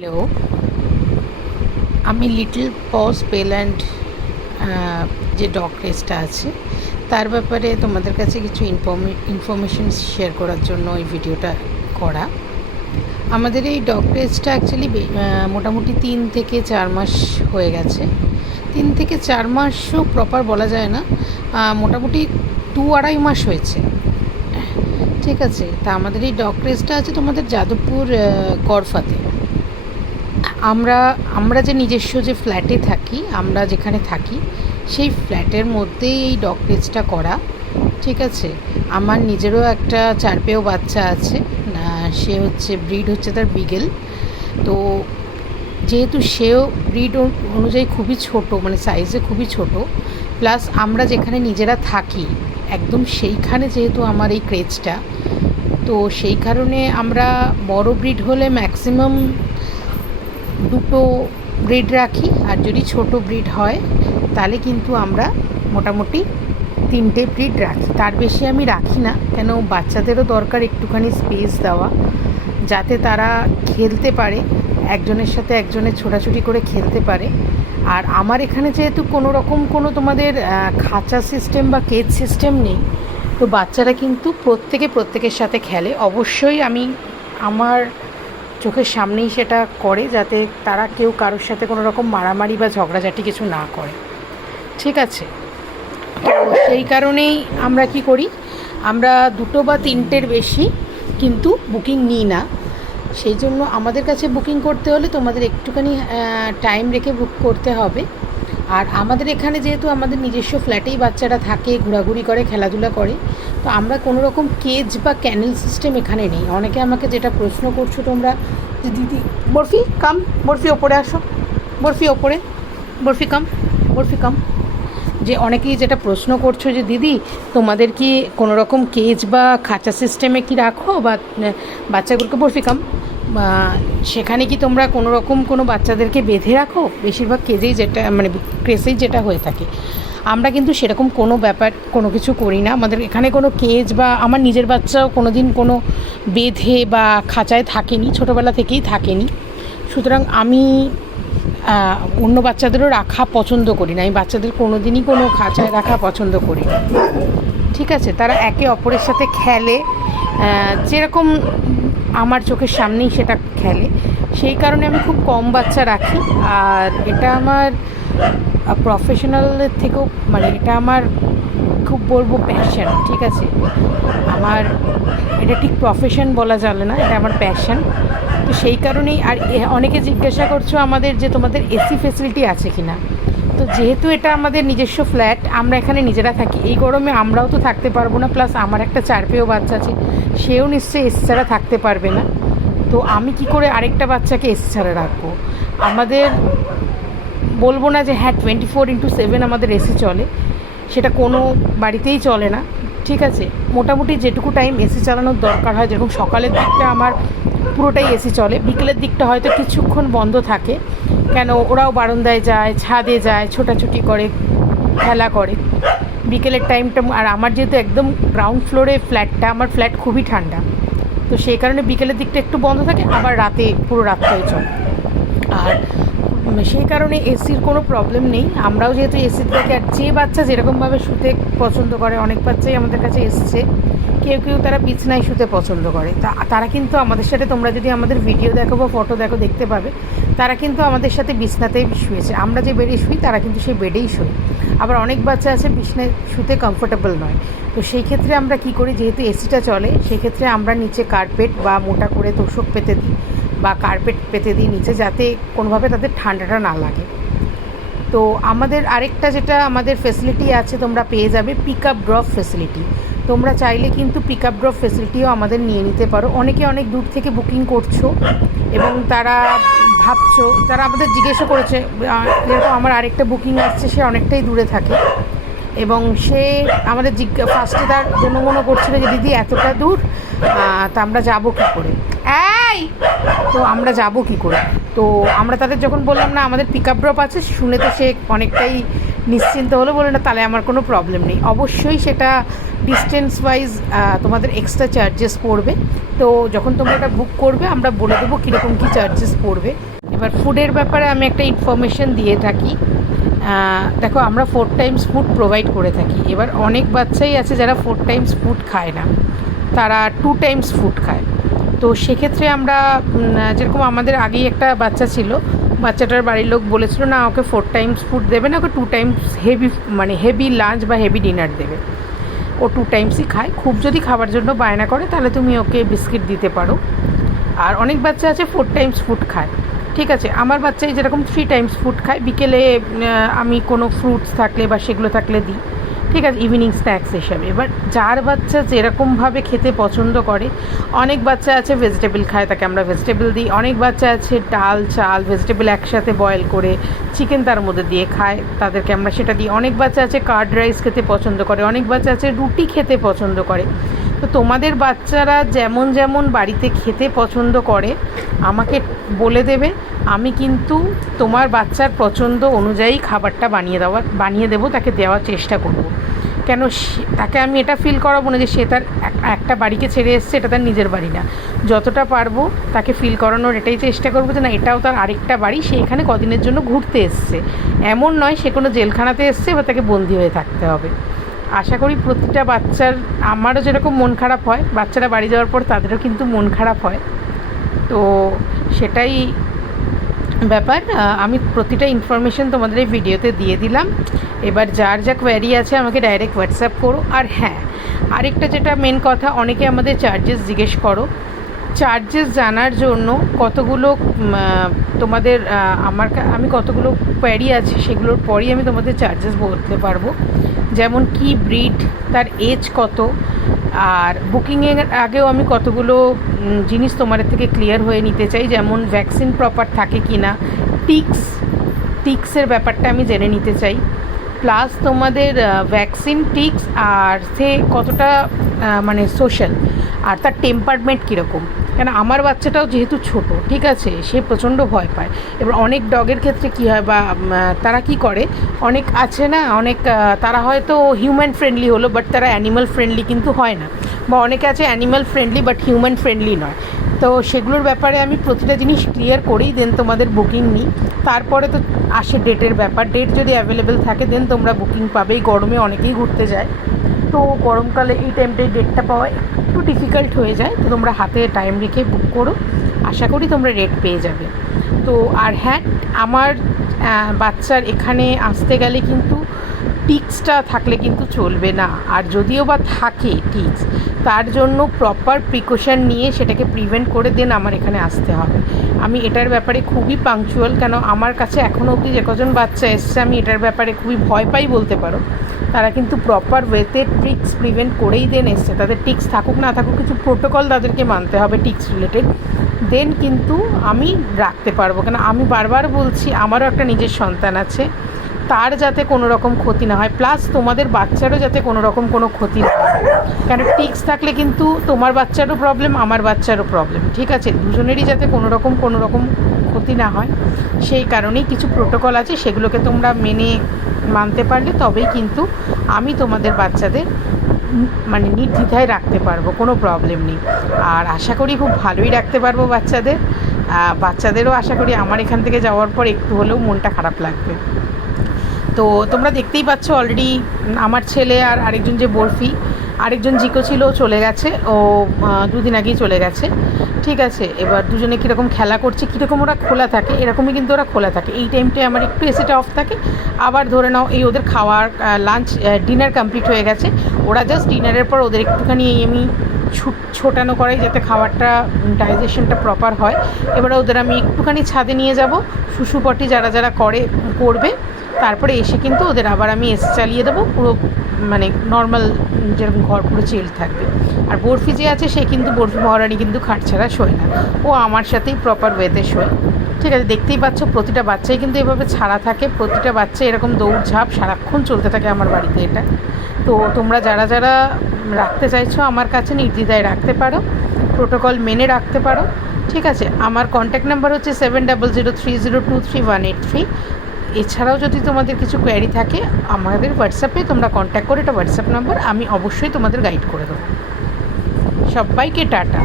Hello আমি little pause পেল্যান্ড যে dog রেসটা আছে, তার ব্যাপারে তোমাদের কাছে কিছু ইনফর্মে ইনফরমেশন শেয়ার করার জন্য এই ভিডিওটা করা। আমাদের এই ডগ রেসটা অ্যাকচুয়ালি মোটামুটি তিন থেকে চার মাস হয়ে গেছে। তিন থেকে চার মাসও প্রপার বলা যায় না। মোটামুটি দু আড়াই মাস হয়েছে। ঠিক আছে? তা আমাদের এই ডগ রেসটা আছে তোমাদের যাদবপুর গড়ফাতে। আমরা আমরা যে নিজস্ব যে ফ্ল্যাটে থাকি, আমরা যেখানে থাকি, সেই ফ্ল্যাটের মধ্যেই এই ডগ টেস্টটা করা, ঠিক আছে? আমার নিজেরও একটা চারপেয়েও বাচ্চা আছে সে হচ্ছে ব্রিড হচ্ছে তার বিগেল তো যেহেতু সেও ব্রিড অনুযায়ী খুবই ছোট মানে সাইজে খুবই ছোট প্লাস আমরা যেখানে নিজেরা থাকি, একদম সেইখানে যেহেতু আমার এই ক্রেজটা তো সেই কারণে আমরা বড় ব্রিড হলে ম্যাক্সিমাম দুটো ব্রিড রাখি, আর যদি ছোট ব্রিড হয়, তাহলে কিন্তু আমরা মোটামুটি তিনটে ব্রিড রাখি। তার বেশি আমি রাখি না, কেন বাচ্চাদেরও দরকার একটুখানি স্পেস দেওয়া, যাতে তারা খেলতে পারে, একজনের সাথে একজনের ছোটাছুটি করে খেলতে পারে। আর আমার এখানে যেহেতু কোনো রকম কোনো তোমাদের খাঁচা সিস্টেম বা কেজ সিস্টেম নেই, তো বাচ্চারা কিন্তু প্রত্যেকে প্রত্যেকের সাথে খেলে। অবশ্যই আমি আমার চোখের সামনেই সেটা করে যাতে তারা কেউ কারোর সাথে কোনো রকম মারামারি বা ঝগড়াঝাটি কিছু না করে। ঠিক আছে? তো সেই কারণেই আমরা কি করি? আমরা দুটো বা তিনটের বেশি কিন্তু বুকিং নিই না। সেই জন্য আমাদের কাছে বুকিং করতে হলে তোমাদের একটুখানি টাইম রেখে বুক করতে হবে। আর আমাদের এখানে যেহেতু আমাদের নিজস্ব ফ্ল্যাটেই বাচ্চারা থাকে, ঘোরাঘুরি করে, খেলাধুলা করে, তো আমরা কোনো রকম কেজ বা ক্যানেল সিস্টেম এখানে নেই। অনেকে আমাকে যেটা প্রশ্ন করছ তোমরা যে, দিদি, বরফি, কাম, বরফি ওপরে আসো, বরফি ওপরে, বরফি কাম বরফি কাম। যে অনেকেই যেটা প্রশ্ন করছ যে, দিদি, তোমাদের কি কোনো রকম কেজ বা খাঁচা সিস্টেমে কি রাখো বা, বাচ্চাগুলোকে বরফি কাম? সেখানে কি তোমরা কোনো রকম কোনো বাচ্চাদেরকে বেঁধে রাখো? বেশিরভাগ কেজেই যেটা মানে ক্রেসেই যেটা হয়ে থাকে। আমরা কিন্তু সেরকম কোনো ব্যাপার, কোনো কিছু করি না। আমাদের এখানে কোনো কেজ বা আমার নিজের বাচ্চাও কোনো দিন কোনো বেঁধে বা খাঁচায় থাকেনি, ছোটোবেলা থেকেই থাকেনি। সুতরাং আমি অন্য বাচ্চাদেরও রাখা পছন্দ করি না। আমি বাচ্চাদের কোনো দিনই কোনো খাঁচায় রাখা পছন্দ করি না। ঠিক আছে? তারা একে অপরের সাথে খেলে যেরকম আমার চোখের সামনেই সেটা খেলে, সেই কারণে আমি খুব কম বাচ্চা রাখি। আর এটা আমার প্রফেশনালের থেকেও মানে এটা আমার খুব বলব প্যাশন ঠিক আছে? আমার, এটা ঠিক প্রফেশন বলা যাবে না, এটা আমার প্যাশন তো সেই কারণেই, আর অনেকে জিজ্ঞাসা করছ আমাদের যে তোমাদের এসি ফেসিলিটি আছে কি না তো যেহেতু এটা আমাদের নিজস্ব ফ্ল্যাট, আমরা এখানে নিজেরা থাকি। এই গরমে আমরাও তো থাকতে পারব না, প্লাস আমার একটা চারপেয়েও বাচ্চা আছে, সেও নিশ্চয়ই এসি ছাড়া থাকতে পারবে না। তো আমি কি করে আরেকটা বাচ্চাকে এসি ছাড়া রাখব? আমাদের বলব না যে হ্যাঁ টোয়েন্টি ফোর ইন্টু সেভেন আমাদের এসি চলে, সেটা কোনো বাড়িতেই চলে না, ঠিক আছে? মোটামুটি যেটুকু টাইম এসি চালানোর দরকার হয়, যেরকম সকালের দিকটা আমার পুরোটাই এসি চলে, বিকেলের দিকটা হয়তো কিছুক্ষণ বন্ধ থাকে কেন ওরাও বারান্দায় যায়, ছাদে যায়, ছোটাছুটি করে, খেলা করে। বিকেলের টাইমটা আর আমার যেহেতু একদম গ্রাউন্ড ফ্লোরে ফ্ল্যাটটা আমার ফ্ল্যাট খুবই ঠান্ডা। তো সেই কারণে বিকেলের দিকটা একটু বন্ধ থাকে, আবার রাতে, পুরো রাতটাই চলে। আর সেই কারণে এসির কোনো প্রবলেম নেই। আমরাও যেহেতু এসি থেকে, আর যে বাচ্চা যেরকমভাবে শুতে পছন্দ করে, অনেক বাচ্চাই আমাদের কাছে এসছে। কেউ কেউ তারা বিছনায় শুতে পছন্দ করে। তা, তারা কিন্তু আমাদের সাথে, তোমরা যদি আমাদের ভিডিও দেখো বা ফটো দেখো, দেখতে পাবে। তারা কিন্তু আমাদের সাথে বিছনাতেই শুয়েছে। আমরা যে বেডে শুই, তারা কিন্তু সেই বেডেই শুই আবার অনেক বাচ্চা আছে বিছনায় শুতে কমফোর্টেবল নয়। তো সেই ক্ষেত্রে আমরা কি করি, যেহেতু এসিটা চলে সেক্ষেত্রে আমরা নিচে কার্পেট বা মোটা করে তোষক পেতে দিই বা কার্পেট পেতে দিই নিচে, যাতে কোনোভাবে তাদের ঠান্ডাটা না লাগে। তো আমাদের আরেকটা যেটা আমাদের ফেসিলিটি আছে, তোমরা পেয়ে যাবে পিক আপ ড্রপ ফেসিলিটি তোমরা চাইলে কিন্তু পিক আপ ড্রপ ফেসিলিটিও আমাদের নিয়ে নিতে পারো। অনেকে অনেক দূর থেকে বুকিং করছ এবং তারা ভাবছ? তারা আমাদের জিজ্ঞেসও করেছে যেরকম আমার আরেকটা বুকিং আসছে, সে অনেকটাই দূরে থাকে। এবং সে আমাদের জিজ্ঞা ফার্স্টে তার মনে করছিল যে, দিদি, এতটা দূর? তা আমরা যাব কী করে? এই, তো আমরা যাব কি করে? তো আমরা তাদের যখন বললাম, না, আমাদের পিক আপ ড্রপ আছে, শুনে তো সে অনেকটাই নিশ্চিন্ত হলো বলে না, তাহলে আমার কোনো প্রবলেম নেই। অবশ্যই সেটা ডিস্টেন্স ওয়াইজ তোমাদের এক্সট্রা চার্জেস পড়বে। তো যখন তোমরা এটা বুক করবে, আমরা বলে দেবো কীরকম কী চার্জেস পড়বে। এবার ফুডের ব্যাপারে আমি একটা ইনফরমেশন দিয়ে থাকি। দেখো, আমরা ফোর টাইমস ফুড প্রোভাইড করে থাকি। এবার অনেক বাচ্চাই আছে যারা ফোর টাইমস ফুড খায় না। তারা টু টাইমস ফুড খায়। তো সেক্ষেত্রে আমরা যেরকম আমাদের আগেই একটা বাচ্চা ছিল, বাচ্চাটার বাড়ির লোক বলেছিল, না, ওকে ফোর টাইমস ফুড দেবে না, ওকে টু টাইমস হেভি মানে হেভি লাঞ্চ বা হেভি ডিনার দেবে। ও টু টাইমসই খায়। খুব যদি খাবার জন্য বায়না করে, তাহলে তুমি ওকে বিস্কিট দিতে পারো। আর অনেক বাচ্চা আছে ফোর টাইমস ফুড খায়। ঠিক আছে, আমার বাচ্চাই যেরকম থ্রি টাইমস ফুড খায়, বিকেলে আমি কোনো ফ্রুটস থাকলে বা সেগুলো থাকলে দিই। ঠিক আছে ইভিনিং স্ন্যাক্স হিসাবে। এবার যার বাচ্চা যেরকমভাবে খেতে পছন্দ করে, অনেক বাচ্চা আছে ভেজিটেবল খায়, তাকে আমরা ভেজিটেবল দিই। অনেক বাচ্চা আছে ডাল, চাল ভেজিটেবল একসাথে বয়েল করে চিকেন তার মধ্যে দিয়ে খায়, তাদেরকে আমরা সেটা দিই। অনেক বাচ্চা আছে কার্ড রাইস খেতে পছন্দ করে, অনেক বাচ্চা আছে রুটি খেতে পছন্দ করে। তো তোমাদের বাচ্চারা যেমন যেমন বাড়িতে খেতে পছন্দ করে, আমাকে বলে দেবে, আমি কিন্তু তোমার বাচ্চার পছন্দ অনুযায়ী খাবারটা বানিয়ে দেওয়ার বানিয়ে দেবো, তাকে দেওয়ার চেষ্টা করব। কেন তাকে আমি এটা ফিল করাবো না যে সে তার এক- একটা বাড়িকে ছেড়ে এসছে, এটা তার নিজের বাড়ি না। যতটা পারব তাকে ফিল করানোর এটাই চেষ্টা করব যে না, এটাও তার আরেকটা বাড়ি, সে এখানে কদিনের জন্য ঘুরতে এসছে। এমন নয় সে কোনো জেলখানাতে এসছে বা তাকে বন্দি হয়ে থাকতে হবে। আশা করি প্রতিটা বাচ্চার, আমারও যেরকম মন খারাপ হয়, বাচ্চারা বাড়ি যাওয়ার পর তাদেরও কিন্তু মন খারাপ হয়। তো সেটাই ব্যাপার। আমি প্রতিটা ইনফরমেশন তোমাদের এই ভিডিওতে দিয়ে দিলাম। এবার যার যা কোয়ারি আছে আমাকে ডাইরেক্ট হোয়াটসঅ্যাপ করো। আর হ্যাঁ আরেকটা যেটা মেন কথা, অনেকে আমাদের চার্জেস জিজ্ঞেস করো। চার্জেস জানার জন্য কতগুলো তোমাদের আমার আমি কতগুলো কোয়ারি আছে, সেগুলোর পরই আমি তোমাদের চার্জেস বলতে পারব। যেমন কি ব্রিড তার এজ কত, আর বুকিংয়ের আগেও আমি কতগুলো জিনিস তোমার থেকে ক্লিয়ার হয়ে নিতে চাই, যেমন ভ্যাকসিন প্রপার থাকে কি না টিক্স টিক্সের ব্যাপারটা আমি জেনে নিতে চাই। প্লাস তোমাদের ভ্যাকসিন টিক্স, আর সে কতটা মানে সোশ্যাল আর তার টেম্পারমেন্ট কীরকম। কেন আমার বাচ্চাটাও যেহেতু ছোট, ঠিক আছে? সে প্রচণ্ড ভয় পায়। এবার অনেক ডগের ক্ষেত্রে কী হয় বা তারা কি করে? অনেক আছে না, অনেক তারা হয়তো হিউম্যান ফ্রেন্ডলি হলো বাট তারা অ্যানিমাল ফ্রেন্ডলি কিন্তু হয় না। বা অনেকে আছে animal friendly but human friendly নয়। তো সেগুলোর ব্যাপারে আমি প্রতিটা জিনিস ক্লিয়ার করেই দেন তোমাদের বুকিং নিই। তারপরে তো আসে ডেটের ব্যাপার। ডেট যদি অ্যাভেলেবেল থাকে দেন তোমরা বুকিং পাবে এই গরমে অনেকেই ঘুরতে যায়। তো গরমকালে এই টাইমটায় ডেটটা পাওয়া একটু ডিফিকাল্ট হয়ে যায়, তো তোমরা হাতে টাইম রেখে বুক করো। আশা করি তোমরা রেট পেয়ে যাবে। তো আর হ্যাঁ আমার বাচ্চার এখানে আসতে গেলে কিন্তু টিক্সটা থাকলে কিন্তু চলবে না। আর যদিও বা থাকে টিক্স, তার জন্য প্রপার প্রিকশন নিয়ে সেটাকে প্রিভেন্ট করে দেন আমার এখানে আসতে হবে। আমি এটার ব্যাপারে খুবই পাংচুয়াল কেন আমার কাছে এখনও অবধি যে কজন বাচ্চা এসছে, আমি এটার ব্যাপারে খুবই ভয় পাই বলতে পারো। তারা কিন্তু প্রপার ওয়েতে টিক্স প্রিভেন্ট করেই দেন এসছে। তাদের টিক্স থাকুক, না থাকুক কিছু প্রোটোকল তাদেরকে মানতে হবে টিক্স রিলেটেড দেন কিন্তু আমি রাখতে পারব। কেন আমি বারবার বলছি, আমারও একটা নিজের সন্তান আছে। তার যাতে কোনো রকম ক্ষতি না হয় প্লাস তোমাদের বাচ্চারও যাতে কোনো রকম কোনো ক্ষতি না হয়। কেন টিক্স থাকলে কিন্তু তোমার বাচ্চারও প্রবলেম আমার বাচ্চারও প্রবলেম ঠিক আছে? দুজনেরই যাতে কোনো রকম কোনো রকম ক্ষতি না হয়, সেই কারণেই কিছু প্রোটোকল আছে, সেগুলোকে তোমরা মেনে মানতে পারলে তবেই কিন্তু আমি তোমাদের বাচ্চাদের মানে নির্দ্বিধায় রাখতে পারব, কোনো প্রবলেম নেই। আর আশা করি খুব ভালোই রাখতে পারব বাচ্চাদের। বাচ্চাদেরও আশা করি আমার এখান থেকে যাওয়ার পর একটু হলেও মনটা খারাপ লাগবে। তো তোমরা দেখতেই পাচ্ছ অলরেডি আমার ছেলে আর আরেকজন যে বরফি, আরেকজন জিকো ছিল চলে গেছে। ও দুদিন আগেই চলে গেছে। ঠিক আছে, এবার দুজনে কীরকম খেলা করছে, কীরকম ওরা খোলা থাকে, এরকমই কিন্তু ওরা খোলা থাকে। এই টাইমটায় আমার একটু এসিটা অফ থাকে। আবার ধরে নাও, এই ওদের খাওয়ার লাঞ্চ ডিনার কমপ্লিট হয়ে গেছে। ওরা জাস্ট ডিনারের পর ওদের একটুখানি এই আমি ছুট ছোটানো করাই যাতে খাবারটা ডাইজেশনটা প্রপার হয়। এবারে ওদের আমি একটুখানি ছাদে নিয়ে যাব। শুশুপটি যারা যারা করে, করবে। তারপরে এসে কিন্তু ওদের আবার আমি এসি চালিয়ে দেবো, পুরো মানে নর্মাল যেরকম ঘর পুরো চেল থাকবে। আর বরফি যে আছে, সে কিন্তু বরফি মহারানি কিন্তু খাট ছাড়া শোয় না। ও আমার সাথেই প্রপার ওয়েতে শোয়। ঠিক আছে, দেখতেই পাচ্ছ প্রতিটা বাচ্চাই কিন্তু এভাবে ছাড়া থাকে। প্রতিটা বাচ্চা এরকম দৌড়ঝাঁপ সারাক্ষণ চলতে থাকে আমার বাড়িতে এটা। তো তোমরা যারা যারা রাখতে চাইছো আমার কাছে নির্দ্বিধায় রাখতে পারো প্রোটোকল মেনে রাখতে পারো। ঠিক আছে, আমার কন্ট্যাক্ট নাম্বার হচ্ছে seven double zero three zero two three one eight three এছাড়াও যদি তোমাদের কিছু কোয়ারি থাকে, আমাদের হোয়াটসঅ্যাপে তোমরা কন্ট্যাক্ট করো, এটা হোয়াটসঅ্যাপ নাম্বার আমি অবশ্যই তোমাদের গাইড করে দেবো। সবাইকে টাটা।